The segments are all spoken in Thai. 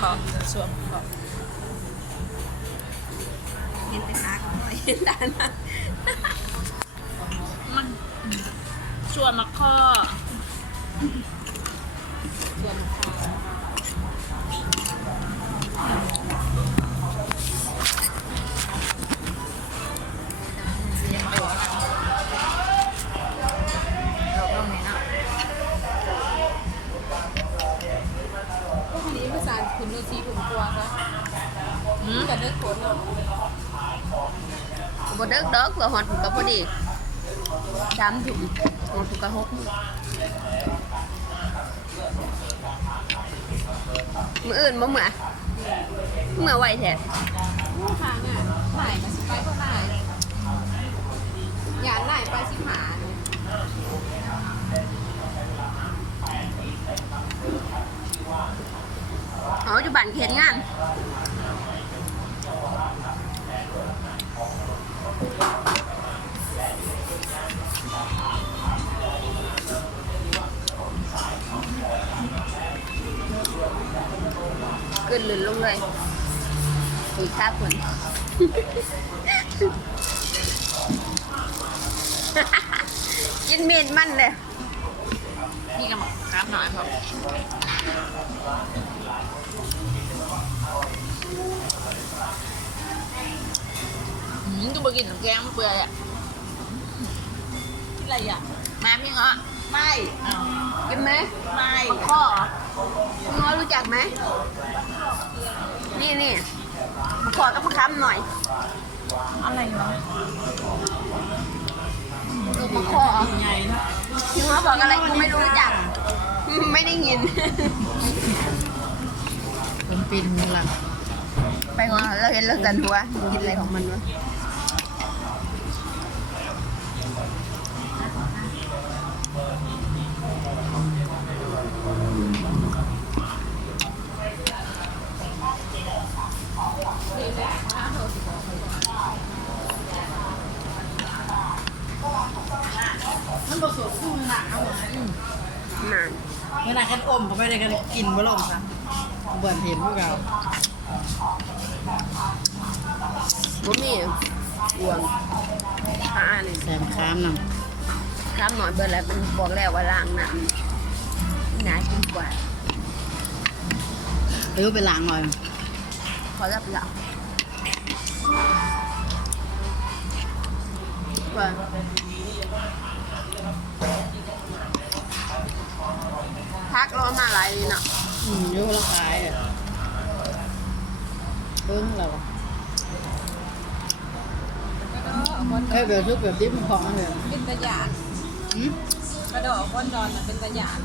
ขอบสวมขอบเห็นแต่ขาก็พอเห็นตาหน้ามันสวมมะข้อสวมมะข้อคุณดูซีผมกลัวซะแต่เด็กโขนเนาะบ่เด็กเพื่อหอดถูกกับพอดี3 ถุงหอดถูกกับ6 มื้ออื่นบ่เมื่อไหวแท้ทางอ่ะไหนก็สิไปเท่าไหร่อย่าไหนไปสิหาอ๋ออยู่บ้านเขียนงานขึ้นลื่นลงเลยคุยค่าคน กินเม็ดมันเลย นี่กับกราฟหน่อยครับก็ไปกินน้ำแกงมันเปื่อยอ่ะอะไรอ่ะมาพี่เงาะไม่กินไหมไม่ข้อคุณง้อรู้จักไหมนี่ขอกับมะขามหน่อยอะไรเนาะลูกมะขอใหญ่นะคุณง้อบอกอะไรกูไม่รู้จักไม่ได้ยินเป็นปีนหลังไปว่าเราเห็นเรากันหัวกินอะไรของมันวะมันผสมคู่หนักเอาหมดเวลากันอมเขาไม่ได้กันกินบ่ลงค่ะเบิ่นเห็นพวกเราบ่มีอ้วนนี่แซมค้ามนข้ามหน่อยเบิ่นแล้วมันบอกแล้วว่าล้างน้ำน่ากินกว่าไปล้างหน่อยขอรับหลังว่าพักรอมาหลายเนาะเยอะละขายอ่ะเพิ่งเราแค่แบบชุดแบบดิบของอะไรเป็นตะหยาดกระโดดก้นดอนเป็นตะหยาด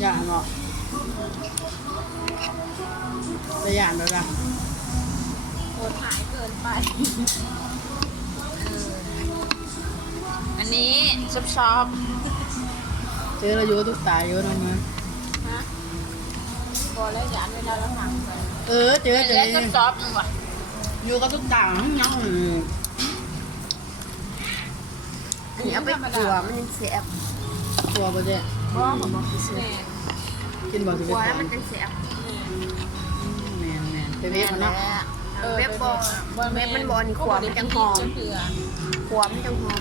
หยาดเนาะตะหยาดแบบนั้นโหดหายเกินไปอันนี้ชอบเจอเราเยอะทุกสายเยอะนะมั้ยฮะพอแล้วหยาดเวลาเราหมักไปเจอแล้วชอบนึงว่ะอยู่กับทุกต่างยังอันนี้เอาไปขัวมันยังเสียบขัวบ่เจ๊บ่ซื้อกินบ่สิขัวแล้วมันจะเสียบแม่ไปเว็บมันเนาะเว็บมันบ่นี่ขัวมันจังหอมขัวมันจังหอม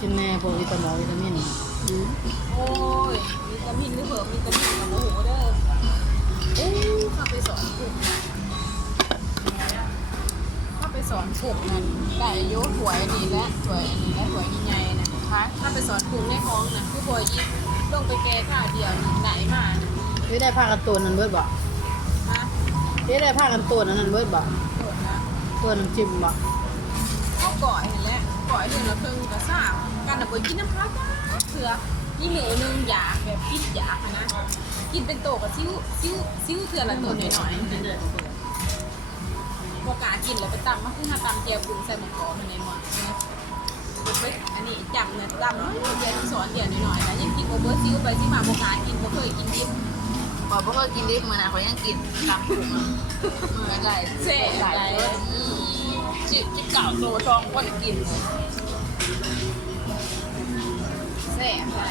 กินแน่พวกวิตามินโอ้ยวิตามินหรือเปล่าวิตามินกับโอ้โหเด้อเข้าไปสอนกลุ่มเข้าไปสอนกลุ่มนั่นได้อายุถวยนี่และถวยนี่และถวยใหญ่ๆนะคะถ้าไปสอนกลุ่มในห้องนะคือบ่ยิบลงไปแก้ท่าเดียวไหนมาได้ผ้ากันตัวนั้นเบิดบ่ฮะได้ผ้ากันตัวนั้นเบิดบ่ตัวน้ำจิ้มบ่ก็ก่อยเห็นแล้วก่อยเดือนละครึ่งก็ซ่ากันน่ะบ่กินน้ำพร้าวเสือนี่หมูนึงอยากแบบพิษอยากนะกินเป็นโตกับซิ้วเถื่อละตัวหน่อยพอกากินแล้วไปตำมันคือหาตำแก้วปรุงใส่หมูกรอบในหม้ออันนี้จำเนี่ยตำเรียนสอนเดียวหน่อยนะยังกินโอเวอร์ซิ้วไปที่มาโบกากินบ่เคยกินดิบบ่เคยกินดิบมื้อน่ะเขายังกินตำถุงมื้อใหญ่เซ่ใหญ่จิเก่าโตทองบ่ได้กินเซ่ใหญ่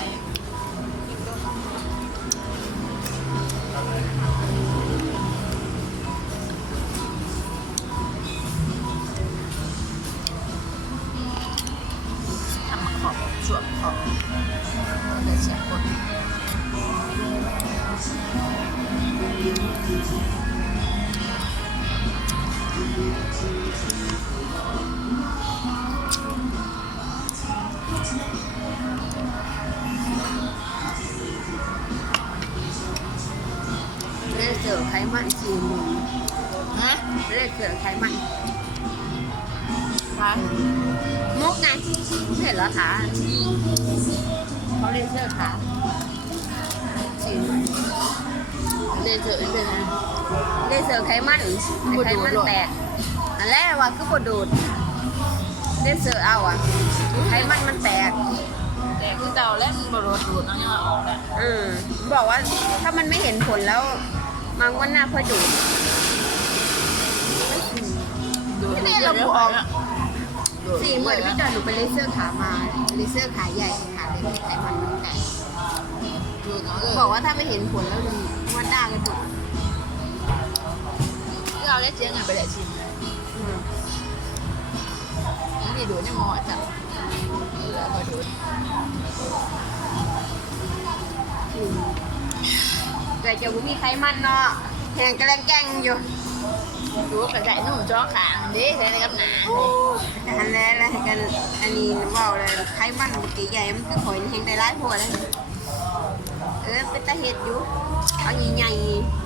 เลเซอร์ไขมันจีน ฮะ เลเซอร์ไขมัน ค่ะ มุกไงเห็นเหรอคะเขาเลเซอร์ขาจีนเลเซอร์เป็นไงเลเซอร์ไขมันไขมันแตกอันแรกว่าคือปวดดูดเลเซอร์เอาอ่ะไขมันมันแตก แต่คือเก่าแล้วมันบ่รดดูดเอายังออกแล้ว บอกว่าถ้ามันไม่เห็นผลแล้วมันก็น่าค่อยดูด ดูด ไม่ได้เราออกสี่เหมือนพี่จอยหนูไปเลเซอร์ขามาเลเซอร์ขาใหญ่ขาเล็กไขมันมันแตก ดูดเอาเลย บอกว่าถ้าไม่เห็นผลแล้วมันหน้าก็ดูด คือเอาได้เจ๊งานไปแหละชิมนี่ดูดนี่มอจังแล้วก็ดูด แต่จะมีไขมันเนาะแหงกระแรงแกงอยู่ ดูกระจายนุ่มจ้อขาดิใส่ในกับหนา อันแรกแล้วกันอันนี้ว่าเลยไขมันปกติใหญ่มันคือข่อยแหงได้ร้ายพวเลยเป็นตาเห็ดอยู่เอาใหญ่ๆ